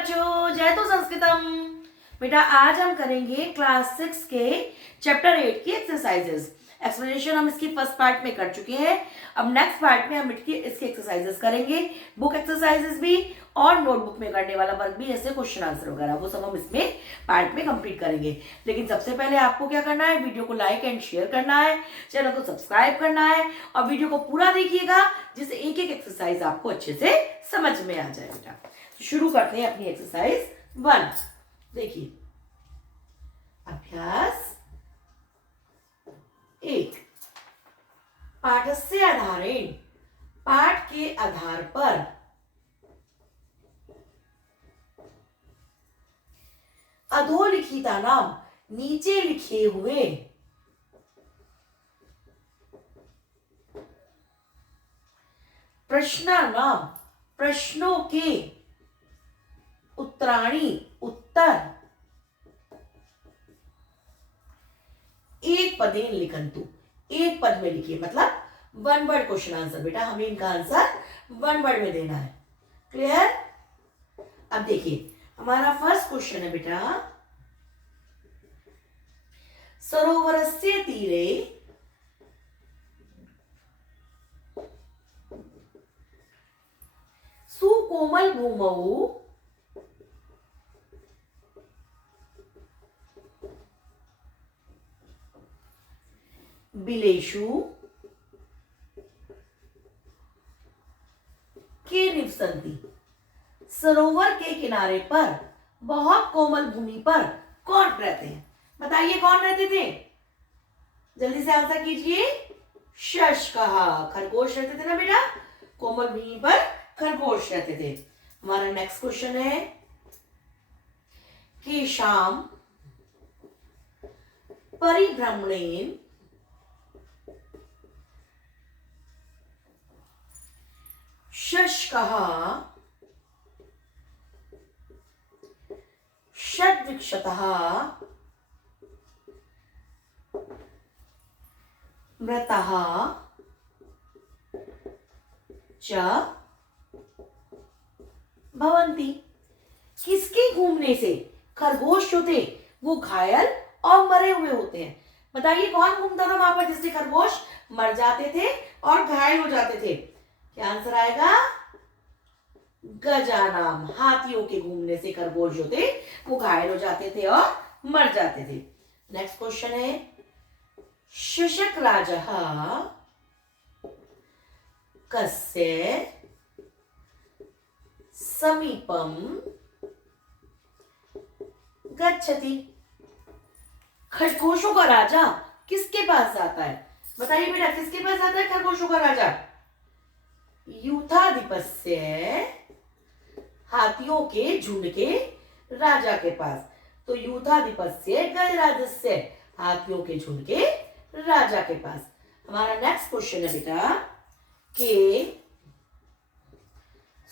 बच्चों, जय तो संस्कृतम। बेटा आज हम करेंगे क्लास 6 के चैप्टर 8 की एक्सरसाइजेस। एक्सप्लेनेशन हम इसकी फर्स्ट पार्ट में कर चुके हैं। अब नेक्स्ट पार्ट में हम इसकी एक्सरसाइजेस करेंगे, बुक एक्सरसाइजेस भी और नोटबुक में करने वाला वर्क भी, ऐसे क्वेश्चन आंसर वगैरह, वो सब हम इसमें पार्ट में कंप्लीट करेंगे। लेकिन सबसे पहले आपको क्या करना है, वीडियो को लाइक एंड शेयर करना है, चैनल को सब्सक्राइब करना है और वीडियो को पूरा देखिएगा जिससे एक एक एक्सरसाइज आपको अच्छे से समझ में आ जाए। बेटा शुरू करते हैं अपनी एक्सरसाइज 1। देखिए, अभ्यास 1। पाठस्य आधारेण, पाठ के आधार पर अधोलिखिता नाम, नीचे लिखे हुए प्रश्ना नाम, प्रश्नों के उत्तराणी, उत्तर एक पदेन लिखंतु, एक पद में लिखिए, मतलब वन वर्ड क्वेश्चन आंसर। बेटा हमें इनका आंसर वन वर्ड में देना है। क्लियर? अब देखिए हमारा फर्स्ट क्वेश्चन है बेटा, सरोवरस्य तीरे सुकोमल भूमौ बिलेषु के निवसन्ति। सरोवर के किनारे पर बहुत कोमल भूमि पर कौन रहते हैं? बताइए कौन रहते थे? जल्दी से आंसर कीजिए। शशकाः, खरगोश रहते थे ना बेटा, कोमल भूमि पर खरगोश रहते थे। हमारा नेक्स्ट क्वेश्चन है, केषां परिभ्रमणेन शशकाः षड्विंशतः मृतः च भवन्ति। किसके घूमने से खरगोश जो थे वो घायल और मरे हुए होते हैं? बताइए कौन घूमता था वहां पर जिससे खरगोश मर जाते थे और घायल हो जाते थे? क्या आंसर आएगा? गजानाम, हाथियों के घूमने से खरगोश जो थे वो घायल हो जाते थे और मर जाते थे। नेक्स्ट क्वेश्चन है, शशक राजः कस्य समीपम गच्छति। खरगोशों का राजा किसके पास जाता है? बताइए बेटा किसके पास जाता है खरगोशों का राजा? यूथाधिपस्य, हाथियों के झुंड के राजा के पास। तो यूथाधिपस्य गजराजस्य, हाथियों के झुंड के राजा के पास। हमारा नेक्स्ट क्वेश्चन है बेटा, के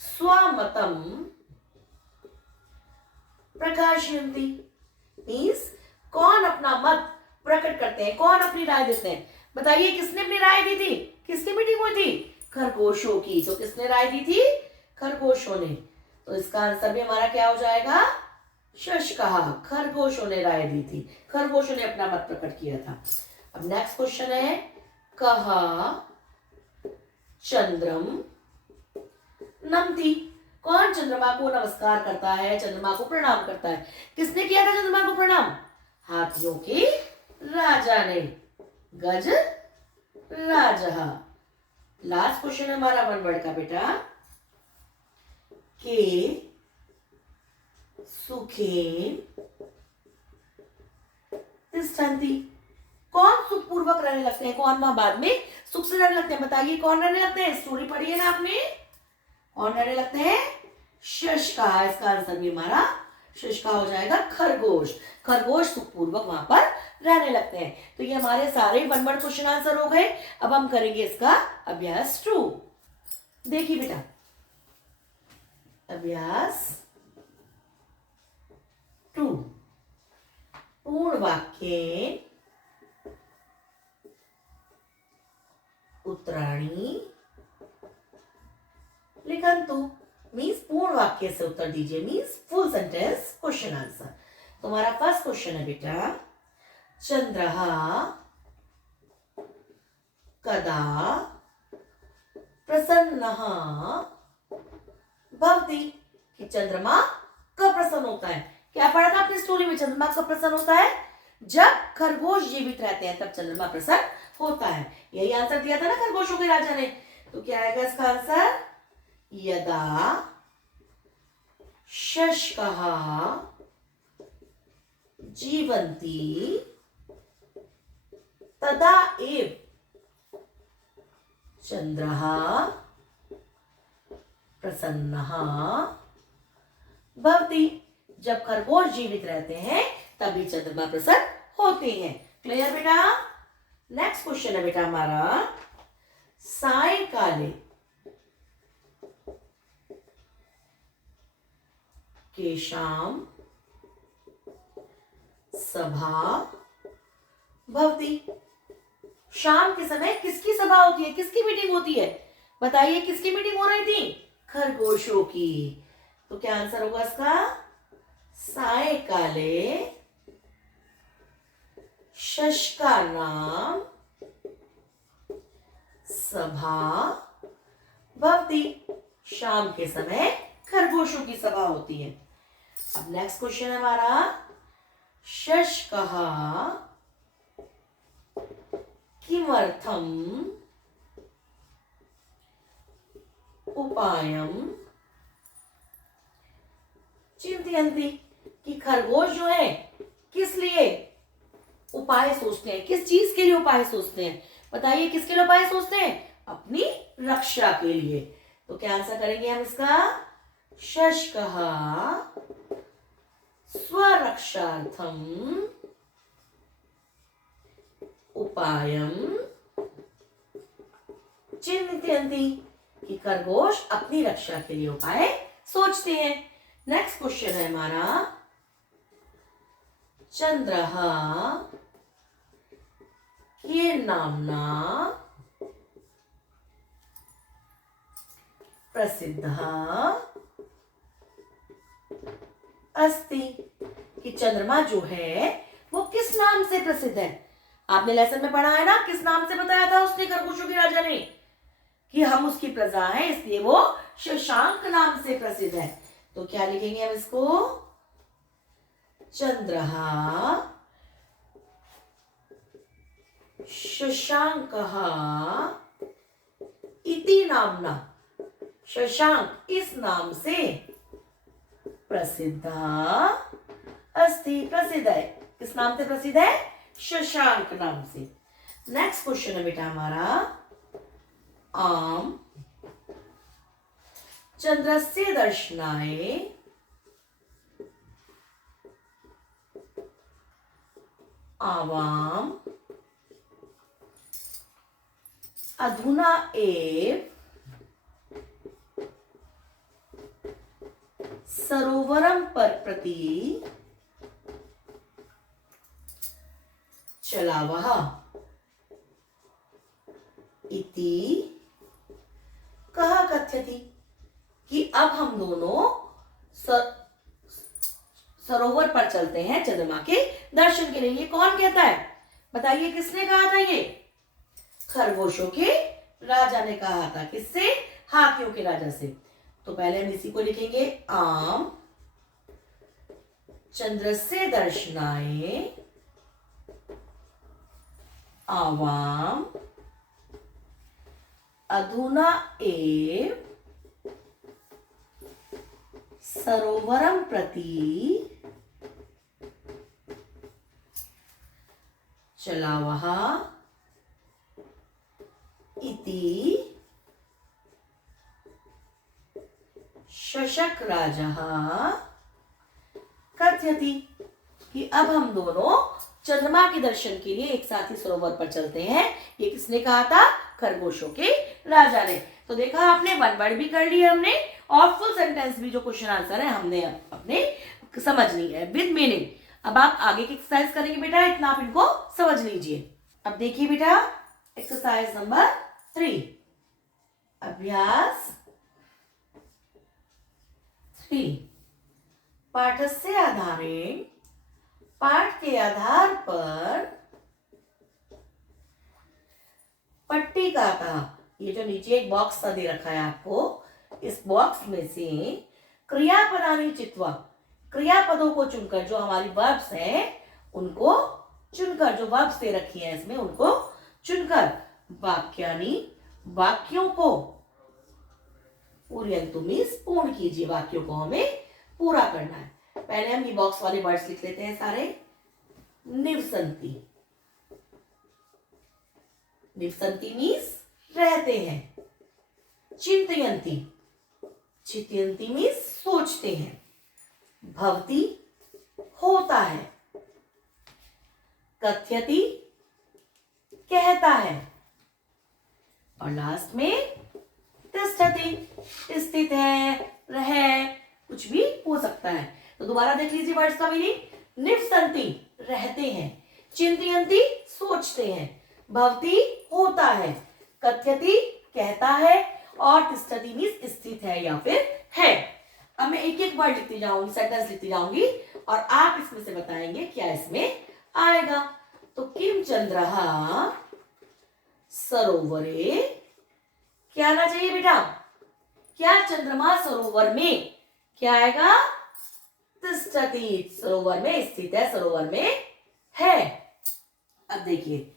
स्वमतम प्रकाशयन्ति। मीन्स कौन अपना मत प्रकट करते हैं, कौन अपनी राय देते हैं? बताइए किसने अपनी राय दी थी? किसकी मीटिंग हुई थी? खरगोशों की। तो किसने राय दी थी? खरगोशों ने। तो इसका आंसर भी हमारा क्या हो जाएगा? शशकाः, खरगोशों ने राय दी थी, खरगोशों ने अपना मत प्रकट किया था। अब नेक्स्ट क्वेश्चन है, कः चंद्रम नमति। कौन चंद्रमा को नमस्कार करता है, चंद्रमा को प्रणाम करता है? किसने किया था चंद्रमा को प्रणाम? हाथियों के राजा ने, गज राजः। लास्ट क्वेश्चन है हमारा वन वर्ड का बेटा, के सुखेन तिष्ठन्ति। कौन सुखपूर्वक रहने लगते हैं, कौन वहां बाद में सुख से रहने लगते हैं? बताइए कौन रहने लगते हैं? स्टोरी पढ़िए ना आपने, कौन रहने लगते हैं? शशकाः। इसका आंसर भी हमारा शशकाः हो जाएगा, खरगोश। खरगोश सुखपूर्वक वहां पर रहने लगते हैं। तो ये हमारे सारे वन वर्ड क्वेश्चन आंसर हो गए। अब हम करेंगे इसका अभ्यास 2। देखिए बेटा, अभ्यास 2, पूर्ण वाक्य उत्तराणी लिखंतु। मीन्स पूर्ण वाक्य से उत्तर दीजिए, means full sentence question answer. तो हमारा फर्स्ट क्वेश्चन है बेटा, चंद्रः कदा प्रसन्नः भवति, कि चंद्रमा कब प्रसन्न होता है। क्या पढ़ा था आपने स्टोरी में, चंद्रमा कब प्रसन्न होता है, जब खरगोश जीवित रहते हैं तब चंद्रमा प्रसन्न होता है। यही आंसर दिया था ना खरगोशों के राजा ने। तो क्या आएगा इसका आंसर, यदा शशकः जीवन्ति तदा एव चंद्रः प्रसन्नः भवति। जब खरगोश जीवित रहते हैं तभी चंद्रमा प्रसन्न होते हैं। क्लियर बेटा। नेक्स्ट क्वेश्चन है बेटा हमारा, सायंकाले केषां सभा भवति, शाम के समय किसकी सभा होती है, किसकी मीटिंग होती है, बताइए किसकी मीटिंग हो रही थी, खरगोशों की। तो क्या आंसर होगा इसका, सायंकाले शशकानां सभा भवति, शाम के समय खरगोशों की सभा होती है। अब नेक्स्ट क्वेश्चन है हमारा, शशकः किमर्थम उपायम चिंतयन्ति, कि खरगोश जो है किस लिए उपाय सोचते हैं, किस चीज के लिए उपाय सोचते हैं, बताइए किसके लिए उपाय सोचते हैं, अपनी रक्षा के लिए। तो क्या आंसर करेंगे हम इसका, शशकः स्वरक्षार्थम उपायम चिंतयन्ति, कि खरगोश अपनी रक्षा के लिए उपाय सोचते हैं। नेक्स्ट क्वेश्चन है हमारा, चंद्रः के नामना प्रसिद्धः अस्ति, कि चंद्रमा जो है वो किस नाम से प्रसिद्ध है। आपने लेसन में पढ़ा है ना, किस नाम से बताया था उसने, खरगोशों के राजा ने, कि हम उसकी प्रजा हैं इसलिए वो शशांक नाम से प्रसिद्ध है। तो क्या लिखेंगे हम इसको, चंद्रः शशांकः इति नामना, शशांक इस नाम से प्रसिद्ध अस्ति, प्रसिद्ध है, किस नाम से प्रसिद्ध है, शशांक नाम से। नेक्स्ट क्वेश्चन है बेटा हमारा, आम चंद्रस्य दर्शनाय आवाम अधुना एव सरोवरम पर प्रति चलावः इति कहा कथ्यति, कि अब हम दोनों सरोवर पर चलते हैं चंद्रमा के दर्शन के लिए। ये कौन कहता है, बताइए किसने कहा था, ये खरगोशों के राजा ने कहा था। किससे, हाथियों के राजा से। तो पहले हम इसी को लिखेंगे, आम चंद्रस्य दर्शनाय आवाम अधुना एव सरोवरम प्रति चलावः इति शशक राजा कथयति, कि अब हम दोनों चंद्रमा के दर्शन के लिए एक साथ ही सरोवर पर चलते हैं। ये किसने कहा था, खरगोशों के राजा ने। तो देखा आपने, वन वर्ड भी कर लिया हमने और फुल सेंटेंस भी जो क्वेश्चन आंसर है हमने अपने समझ ली है विद मीनिंग। अब आप आगे की एक्सरसाइज करेंगे बेटा, इतना आप इनको समझ लीजिए। अब देखिए बेटा एक्सरसाइज नंबर 3, अभ्यास 3 पाठस्य आधारेण, पाठ के आधार पर पट्टिकातः, ये जो नीचे एक बॉक्स सा दे रखा है आपको, इस बॉक्स में से क्रियापदानि चित्वा, क्रियापदों को चुनकर, जो हमारी वर्ब्स हैं उनको चुनकर, जो वर्ब्स दे रखी हैं इसमें उनको चुनकर, वाक्यानि, वाक्यों को, पूर्यन्तु मीन्स पूर्ण कीजिए, वाक्यों को हमें पूरा करना है। पहले हम ये बॉक्स वाले वर्ड्स लिख लेते हैं सारे। निवसन्ति, निवसन्ति मीन्स रहते हैं। चिंतयन्ति, चिंतयन्ति मीन्स सोचते हैं। भवति होता है। कथयति कहता है। और लास्ट में तिष्ठति, स्थित है, रहे, कुछ भी हो सकता है। तो दोबारा देख लीजिए वर्ड्स का मीनिंग। निवसन्ति रहते हैं, चिंतयन्ति सोचते हैं, भवति होता है, कथयति कहता है, और तिष्ठति मीन्स स्थित है या फिर है। अब मैं एक एक वर्ड लिखती जाऊंगी, सेंटेंस लिखती जाऊंगी और आप इसमें से बताएंगे क्या इसमें आएगा। तो किम चंद्रः सरोवरे, क्या आना चाहिए बेटा? क्या चंद्रमा सरोवर में, क्या आएगा? तिष्ठति, सरोवर में स्थित है, सरोवर में है। अब देखिए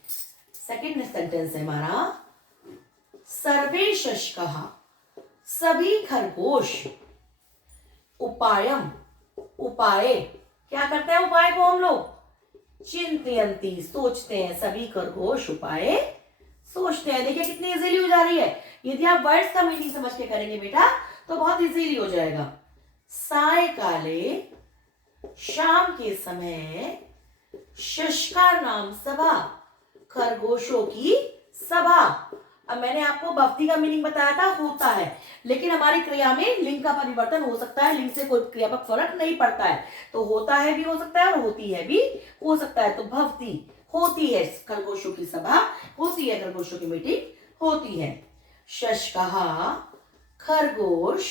सेकंड सेंटेंस है हमारा। सर्वे शशकः, सभी खरगोश, उपायम, उपाय, क्या करते हैं उपाय को हम लोग? चिंतयन्ति सोचते हैं, सभी खरगोश उपाय सोचते हैं। देखिए कितनी इजीली हो जा रही है। यदि आप वर्ड्स का मीनिंग समझ के करेंगे बेटा तो बहुत इजीली हो जाएगा। सायकाले, शाम के समय, शशका नाम सभा, खरगोशों की सभा। अब मैंने आपको भवति का मीनिंग बताया था होता है, लेकिन हमारी क्रिया में लिंग का परिवर्तन हो सकता है। लिंग से कोई क्रिया पर फर्क नहीं पड़ता है, तो होता है भी हो सकता है और होती है भी हो सकता है। तो भवति होती है, खरगोशों की सभा होती है, खरगोशों की मीटिंग होती है। शशकः खरगोश,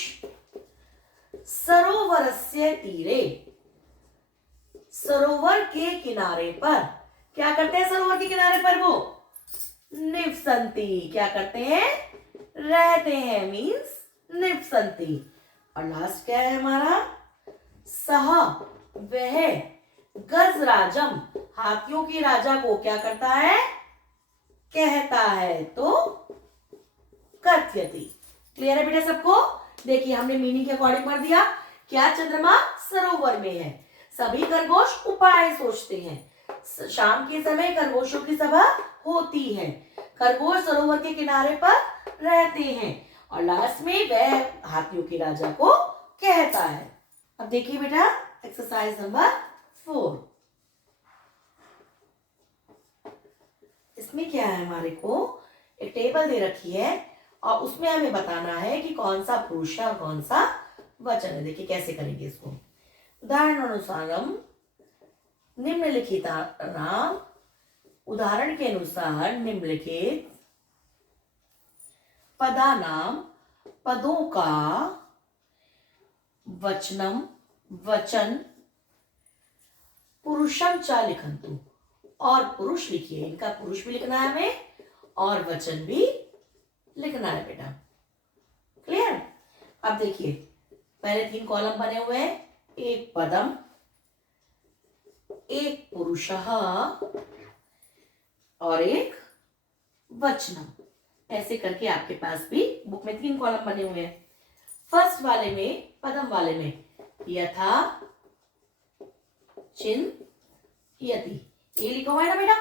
सरोवरस्य तीरे, सरोवर के किनारे पर, क्या करते हैं सरोवर के किनारे पर वो? निवसन्ति, क्या करते हैं? रहते हैं, मीन्स निवसन्ति। और लास्ट क्या है हमारा? सह, वह, गजराजम, हाथियों के राजा को क्या करता है? कहता है, तो कथयति। क्लियर है बेटा सबको? देखिए हमने मीनिंग के अकॉर्डिंग कर दिया। क्या चंद्रमा सरोवर में है, सभी खरगोश उपाय सोचते हैं, शाम के समय खरगोशों की सभा होती है, खरगोश सरोवर के किनारे पर रहते हैं, और लास्ट में वह हाथियों के राजा को कहता है। अब देखिए बेटा एक्सरसाइज नंबर 4। इसमें क्या है, हमारे को एक टेबल दे रखी है और उसमें हमें बताना है कि कौन सा पुरुष है और कौन सा वचन है। देखिए कैसे करेंगे इसको। उदाहरण अनुसारम निम्नलिखितानाम, उदाहरण के अनुसार निम्नलिखित पदानाम, पदों का वचनम, वचन, पुरुषम च लिखन्तु, और पुरुष लिखिए। इनका पुरुष भी लिखना है हमें और वचन भी लिखना है बेटा। क्लियर? अब देखिए पहले 3 कॉलम बने हुए हैं। एक पदम, एक पुरुषः और एक वचनम। ऐसे करके आपके पास भी बुक में 3 कॉलम बने हुए हैं। फर्स्ट वाले में, पदम वाले में यथा, चिंतयति, ये लिखा हुआ है ना बेटा।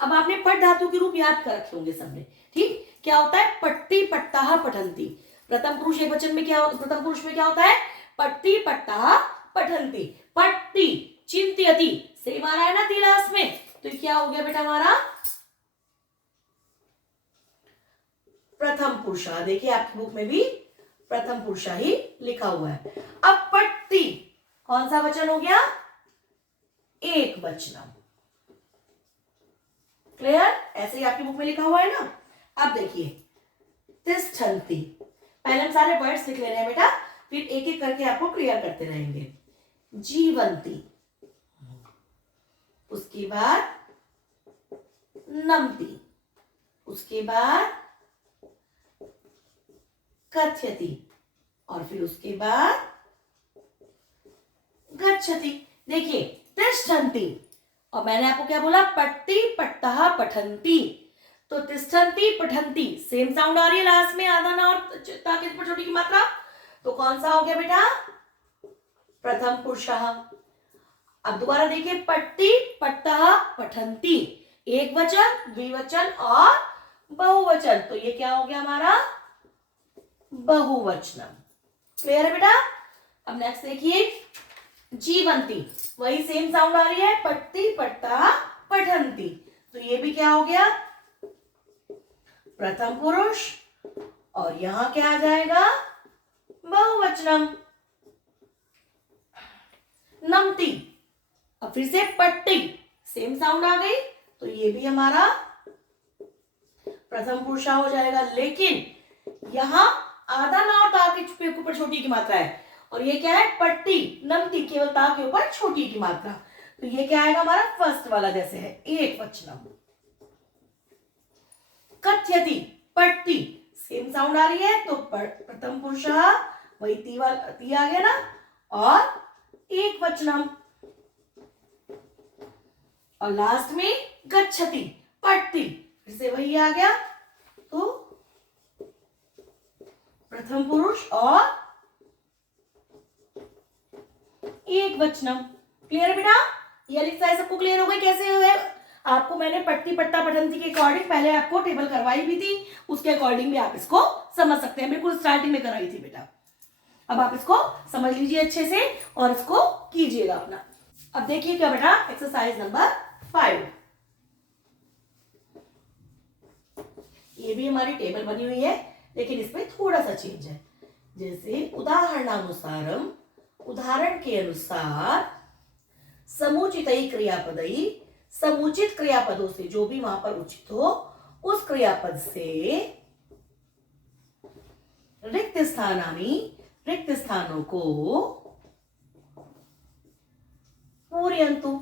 अब आपने पठ धातु के रूप याद कर रखे होंगे सबने, ठीक? क्या होता है? पट्टी, पट्टाः, पठन्ति। प्रथम पुरुष एक वचन में क्या होता है? प्रथम पुरुष में क्या होता है? पट्टी, पट्टाः, पठन्ति। पट्टी, चिंतयति, सेम आ रहा है ना ती लास्ट में, तो क्या हो गया बेटा हमारा? प्रथम पुरुषा। देखिए आपकी बुक में भी प्रथम पुरुषा ही लिखा हुआ है। अब पट्टी कौन सा वचन हो गया? एक वचनम। क्लियर? ऐसे ही आपकी बुक में लिखा हुआ है ना। अब देखिए तिष्ठन्ति, पहले हम सारे वर्ड्स लिख ले रहे हैं बेटा, फिर एक एक करके आपको क्लियर करते रहेंगे। जीवंती, उसके बाद नमती, उसके बाद कथ्यति, और फिर उसके बाद गच्छति। देखिए तिष्ठन्ति, और मैंने आपको क्या बोला, पट्टी पट्टः पठन्ति, तो तिष्ठन्ति पठन्ति सेम साउंड आ रही है लास्ट में, आधा ना और ताकि छोटी की मात्रा, तो कौन सा हो गया बेटा, प्रथम पुरुषः। अब दोबारा देखिए, पट्टी पट्टः पठन्ति, एक वचन, द्विवचन और बहुवचन, तो ये क्या हो गया हमारा, बहुवचनम। क्लियर है बेटा। अब नेक्स्ट देखिए, जीवंती, वही सेम साउंड आ रही है, पट्टी पट्टः पठन्ति, तो ये भी क्या हो गया, प्रथम पुरुष, और यहां क्या आ जाएगा, बहुवचनम। नमती, अब फिर से पट्टी, सेम साउंड आ गई, तो ये भी हमारा प्रथम पुरुष हो जाएगा, लेकिन यहां आधा ना और ता के ऊपर छोटी की मात्रा है, और ये क्या है, पट्टी नमती, केवल ता के ऊपर छोटी की मात्रा, तो ये क्या आएगा हमारा, फर्स्ट वाला जैसे है, एक वचनम। कथ्यति, पट्टी, सेम साउंड आ रही है, तो प्रथम पुरुष, वही ती आ गया ना, और एक वचनम, और लास्ट में गच्छति, पट्टी, फिर से वही आ गया, तो प्रथम पुरुष और एक वचनम। क्लियर है बेटा, ये एक्सरसाइज सबको क्लियर हो गई कैसे है। आपको मैंने पट्टी पट्टा पठन्ति के अकॉर्डिंग पहले आपको टेबल करवाई भी थी, उसके अकॉर्डिंग भी आप इसको समझ सकते हैं, बिल्कुल स्टार्टिंग में कराई थी बेटा। अब आप इसको समझ लीजिए अच्छे से और इसको कीजिएगा अपना। अब देखिए क्या बेटा, एक्सरसाइज नंबर 5, ये भी हमारी टेबल बनी हुई है, लेकिन इसमें थोड़ा सा चेंज है। जैसे उदाहरणानुसारम, उदाहरण के अनुसार, समुचितई क्रियापदई, समुचित क्रियापदों से, जो भी वहां पर उचित हो उस क्रियापद से, रिक्त स्थानानि, रिक्त स्थानों को, पूरयन्तु,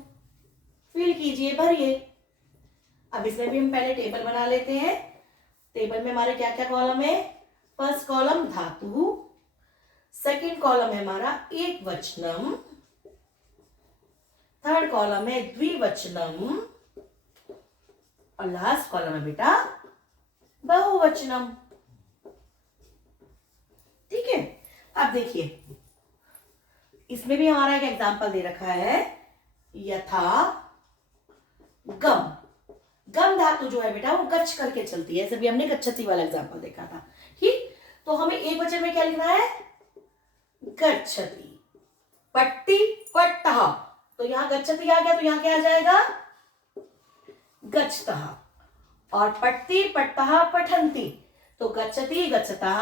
फिल कीजिए, भरिए। अब इसमें भी हम पहले टेबल बना लेते हैं। टेबल में हमारे क्या क्या कॉलम है, फर्स्ट कॉलम धातु, सेकंड कॉलम है हमारा एक वचनम, थर्ड कॉलम है द्विवचनम, और लास्ट कॉलम है बेटा बहुवचनम। ठीक है, अब देखिए इसमें भी हमारा एक एग्जांपल दे रखा है, यथा गम, गम धातु जो है बेटा वो गच्छ करके चलती है, जैसे हमने गच्छति वाला एग्जांपल देखा था। ठीक, तो हमें एक वचन में क्या लिखना है, गच्छति। पट्टी पट्टः, तो यहां गच्छति आ गया, तो यहां क्या आ जाएगा, गच्छतः। और पट्टी पट्टः पठन्ति, तो गच्छति गच्छतः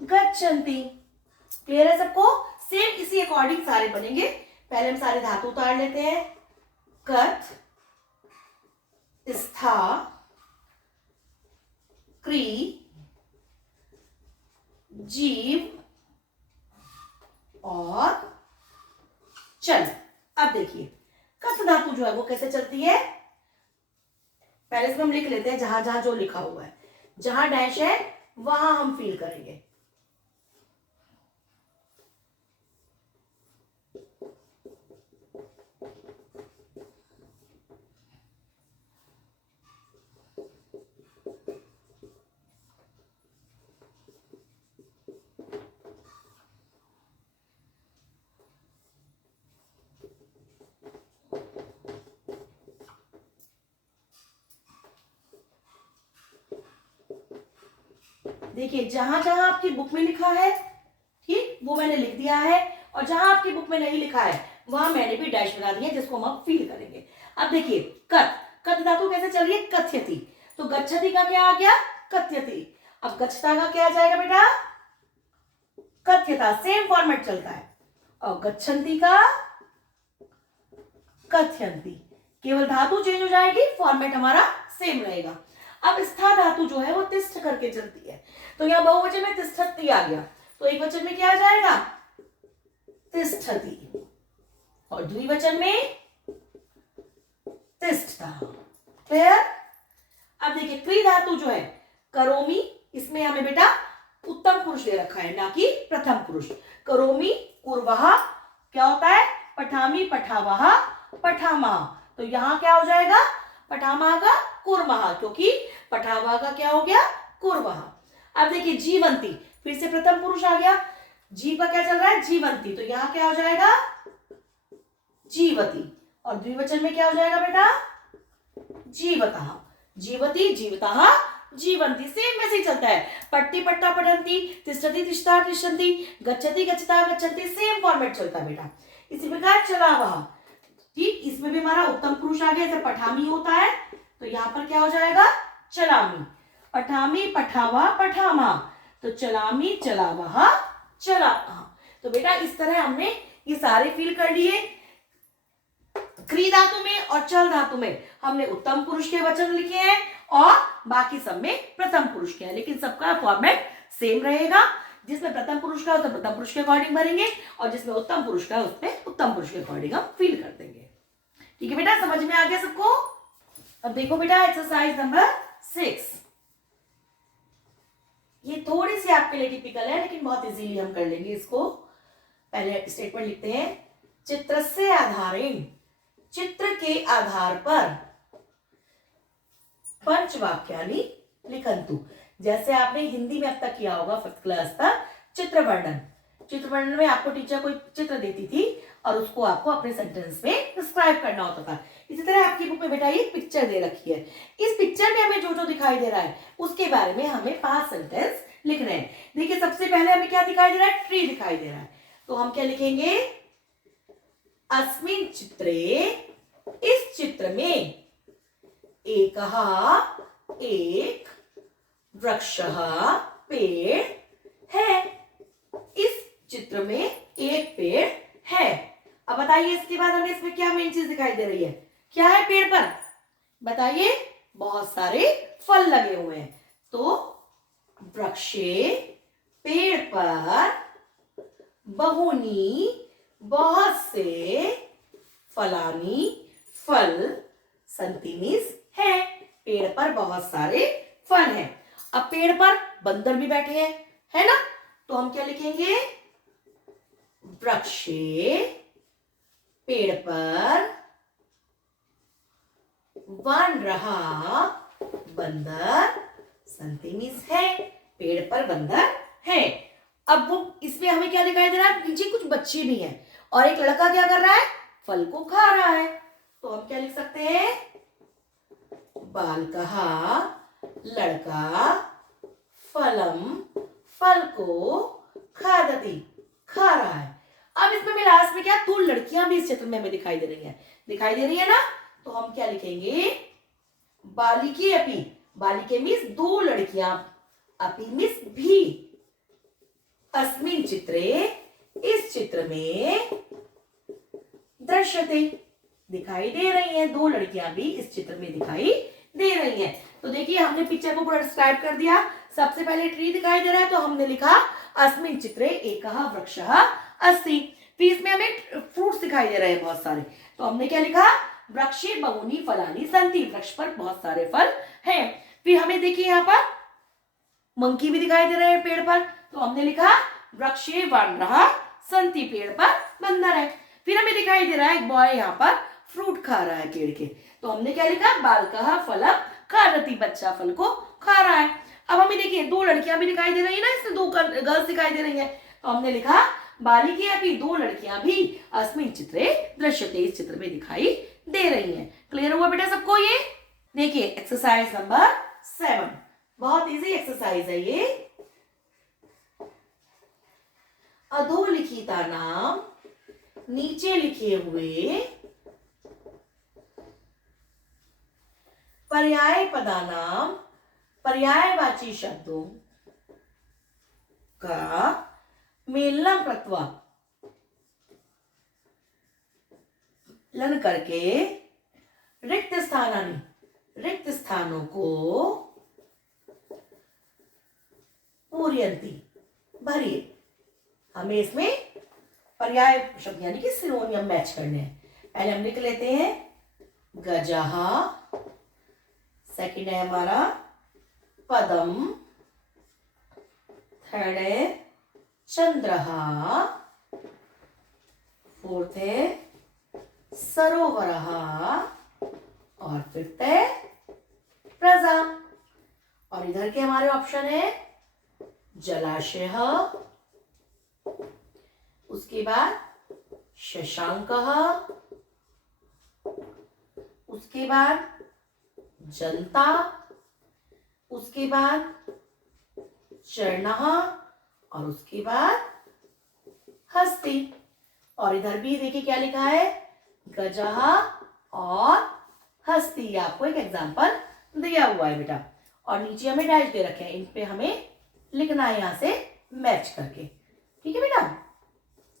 गच्छन्ति। क्लियर है सबको, सेम इसी अकॉर्डिंग सारे बनेंगे। पहले हम सारे धातु उतार लेते हैं, कथ, स्था, क्री, जीव और चल। अब देखिए कथ धातु जो है वो कैसे चलती है, पहले इसमें हम लिख लेते हैं जहां जहां जो लिखा हुआ है, जहां डैश है वहां हम फील करेंगे। देखिए जहां जहां आपकी बुक में लिखा है, ठीक, वो मैंने लिख दिया है, और जहां आपकी बुक में नहीं लिखा है वहां मैंने भी डैश बना दिया, जिसको हम फील करेंगे। अब देखिए कथ, कथ धातु कैसे चल रही है, कथ्यति, तो गच्छति का क्या आ गया, कथ्यति। अब गच्छता का क्या आ जाएगा बेटा, कथ्यता, सेम फॉर्मेट चलता है। और गच्छन्ति का कथयन्ति, केवल धातु चेंज हो जाएगी, फॉर्मेट हमारा सेम रहेगा। अब स्था धातु जो है वो तिष्ठ करके चलती है, तो यहाँ बहुवचन में तिष्ठति आ गया, तो एकवचन में क्या आ जाएगा? तिष्ठति, और द्विवचन में तिष्ठता। क्लियर? अब देखिए क्री धातु जो है करोमि, इसमें हमें बेटा उत्तम पुरुष दे रखा है, ना कि प्रथम पुरुष। करोमि कुर्वः क्या होता है? पठामि पठावः पठामः। तो यहां क्या हो जाएगा? पठामः का कुर्मः, क्योंकि पठावः का क्या हो गया? कुर्वः। अब देखिए जीवंती, फिर से प्रथम पुरुष आ गया, जीव का क्या चल रहा है? जीवंती, तो यहां क्या हो जाएगा? जीवती, और द्विवचन में क्या हो जाएगा बेटा? जीवतः, जीवती जीवतः जीवंती। सेम वैसे ही चलता है, पट्टी पट्टा पठन्ति, तिष्ठति तिष्ठा तिष्ठन्ति, गच्छति गच्छता गच्छन्ति, सेम फॉर्मेट चलता है बेटा। इसी प्रकार चला वह, ठीक, इसमें भी हमारा उत्तम पुरुष आ गया, जैसे पठामी होता है तो यहाँ पर क्या हो जाएगा? चलामी। पठामी पठावा पठामा, तो चलामी चलावह चलामः। तो बेटा इस तरह हमने ये सारे फिल कर लिए। क्री धातु में और चल धातु में हमने उत्तम पुरुष के वचन लिखे हैं और बाकी सब में प्रथम पुरुष के हैं, लेकिन सबका फॉर्मेट सेम रहेगा। जिसमें प्रथम पुरुष का उसमें प्रथम पुरुष के अकॉर्डिंग भरेंगे, और जिसमें उत्तम पुरुष का उसमें उत्तम पुरुष के अकॉर्डिंग हम फिल कर देंगे। ठीक है बेटा, समझ में आ गया सबको? अब देखो बेटा एक्सरसाइज नंबर 6, ये थोड़ी सी आपके लिए टिपिकल है, लेकिन बहुत इजीली हम कर लेंगे इसको। पहले स्टेटमेंट लिखते हैं, चित्रस्य आधारेण, चित्र के आधार पर पंचवाक्यानि लिखन्तु। जैसे आपने हिंदी में अब तक किया होगा 5th क्लास तक चित्र वर्णन। चित्र वर्णन में आपको टीचर कोई चित्र देती थी और उसको आपको अपने सेंटेंस में डिस्क्राइब करना होता था। इसी तरह आपकी बुक में बेटा ये पिक्चर दे रखी है, इस पिक्चर में हमें जो जो दिखाई दे रहा है उसके बारे में हमें 5 सेंटेंस लिखने हैं। देखिए सबसे पहले हमें क्या दिखाई दे रहा है? ट्री दिखाई दे रहा है, तो हम क्या लिखेंगे? अस्मिन् चित्रे, इस चित्र में, एकः एक, वृक्षः पेड़ है, इस चित्र में एक पेड़ है। अब बताइए इसके बाद हमें इसमें क्या मेन चीज दिखाई दे रही है? क्या है पेड़ पर? बताइए। बहुत सारे फल लगे हुए हैं, तो वृक्षे, पेड़ पर, बहुनी, बहुत से, फलानी, फल, सन्ति मीन्स है, पेड़ पर बहुत सारे फल हैं। अब पेड़ पर बंदर भी बैठे हैं, है ना? तो हम क्या लिखेंगे? वृक्षे, पेड़ पर, वानरः, बंदर, सन्ति मीन्स है, पेड़ पर बंदर है। अब वो इसमें हमें क्या दिखाई दे रहा है? नीचे कुछ बच्चे भी हैं और एक लड़का क्या कर रहा है? फल को खा रहा है। तो हम क्या लिख सकते हैं? बालकः, लड़का, फलम, फल को, खादति, खा रहा है। अब इसमें मैं लास्ट में क्या, 2 लड़कियां भी इस चित्र में हमें दिखाई दे रही है ना? तो हम क्या लिखेंगे? बालिके अपि, बालिके मीन्स 2 लड़कियां, अपि मीन्स भी, अस्मिन् चित्रे, इस चित्र में, दृश्यते, दिखाई दे रही हैं, 2 लड़कियां भी इस चित्र में दिखाई दे रही हैं। तो देखिए हमने पिक्चर को पूरा डिस्क्राइब कर दिया। सबसे पहले ट्री दिखाई दे रहा है, तो हमने लिखा अस्मिन् चित्रे एकः वृक्षः अस्ति। फिर इसमें हमें फ्रूट्स दिखाई दे रहे हैं बहुत सारे, तो हमने क्या लिखा? वृक्षे बहुनी फलानि सन्ति, वृक्ष पर बहुत सारे फल हैं। फिर हमें देखिए यहाँ पर मंकी भी दिखाई दे रहे हैं पेड़ पर, तो हमने लिखा वृक्षे वानरः सन्ति, पेड़ पर बंदर है। फिर हमें दिखाई दे रहा है एक बॉय यहाँ पर फ्रूट खा रहा है पेड़ के, तो हमने क्या लिखा? बालकः फलं खादति, बच्चा फल को खा रहा है। अब हमें देखिए 2 लड़कियां भी दिखाई दे रही है ना, इसमें 2 गर्ल्स दिखाई दे रही है, तो हमने लिखा बालिके अपि, 2 लड़कियां भी अस्मिन् चित्रे दृश्यते, इस चित्र में दिखाई दे रही हैं। क्लियर हुआ बेटा सबको? ये देखिए एक्सरसाइज नंबर 7, बहुत इजी एक्सरसाइज है ये। अधोलिखिता नाम, नीचे लिखे हुए पर्याय पदानाम, पर्यायवाची शब्दों का मेलनम कृत्वा, लन करके, रिक्त स्थानानि, रिक्त स्थानों को, पूरयन्ति, भरिए। हमें इसमें पर्याय शब्द यानी कि सिनोनियम मैच करने हैं। पहले हम लिख लेते हैं गजः, सेकंड है हमारा पदम, थर्ड है चंद्रः, फोर्थ है सरोवरः और फिफ्थ है प्रजा। और इधर के हमारे ऑप्शन है जलाशय, उसके बाद शशांकः, उसके बाद जनता, उसके बाद चरणः और उसके बाद हस्ती। और इधर भी देखिए क्या लिखा है गजः और हस्ती। आपको एक एग्जांपल दिया हुआ है बेटा और नीचे हमें डैश दे रखे हैं, इन पे हमें लिखना है यहां से मैच करके। ठीक है बेटा।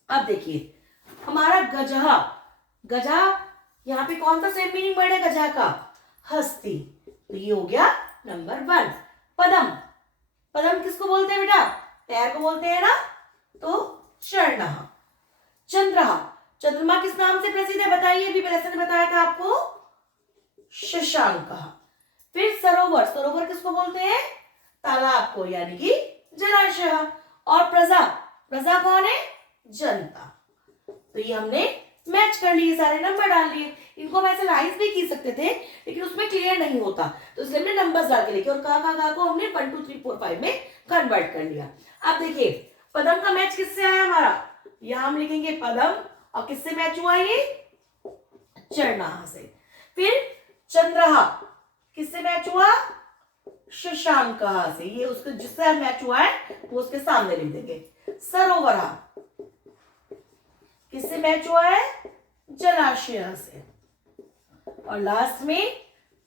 अब देखिए हमारा गजः, गजः यहाँ पे कौन सा सेम मीनिंग वर्ड है गजः का? हस्ती। तो ये हो गया नंबर 1। पदम, पदम किसको बोलते हैं बेटा? पैर को बोलते हैं ना, तो चरणः। चंद्रः, चंद्रमा किस नाम से प्रसिद्ध है बताइए? अभी पहले ने बताया था आपको, शशांकः। फिर सरोवर, सरोवर किसको बोलते हैं? तालाब को, यानी कि जलाशय। और प्रजा, प्रजा कौन है? जनता। तो ये हमने मैच कर लिए, सारे नंबर डाल लिए। इनको हम ऐसे लाइंस भी की सकते थे लेकिन उसमें क्लियर नहीं होता, तो इसलिए हमने नंबर्स डाल के लिखे और का को हमने 1 2 3 4 5 में कन्वर्ट कर लिया। अब देखिए पदम का मैच किससे आया हमारा? यहां हम लिखेंगे पदम और किससे मैच हुआ? ये चरणः से। फिर चंद्रः किससे मैच हुआ? शशांकः से। ये उसके जिससे मैच हुआ है वो उसके सामने लिख देंगे। सरोवरः किससे मैच हुआ है? जलाशय से। और लास्ट में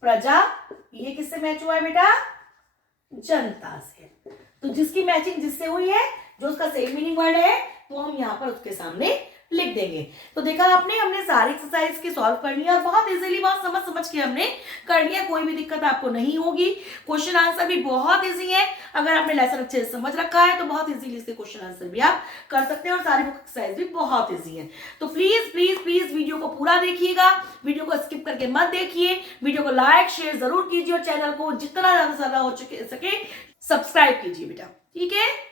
प्रजा, ये किससे मैच हुआ है बेटा? जनता से। तो जिसकी मैचिंग जिससे हुई है, जो उसका सेम मीनिंग वर्ड है, वो हम यहाँ पर उसके सामने लिख देंगे। तो देखा आपने, हमने सारी एक्सरसाइज की सॉल्व कर लिया और बहुत इजीली, बहुत समझ समझ के हमने कर लिया। कोई भी दिक्कत आपको नहीं होगी। क्वेश्चन आंसर भी बहुत इजी है। अगर आपने लेसन अच्छे से समझ रखा है तो बहुत इजीली इसके क्वेश्चन आंसर भी आप कर सकते हैं और सारी बुक एक्सरसाइज भी बहुत इजी है। तो प्लीज प्लीज प्लीज वीडियो को पूरा देखिएगा, वीडियो को स्किप करके मत देखिए। वीडियो को लाइक शेयर जरूर कीजिए और चैनल को जितना ज्यादा हो सके सब्सक्राइब कीजिए बेटा। ठीक है।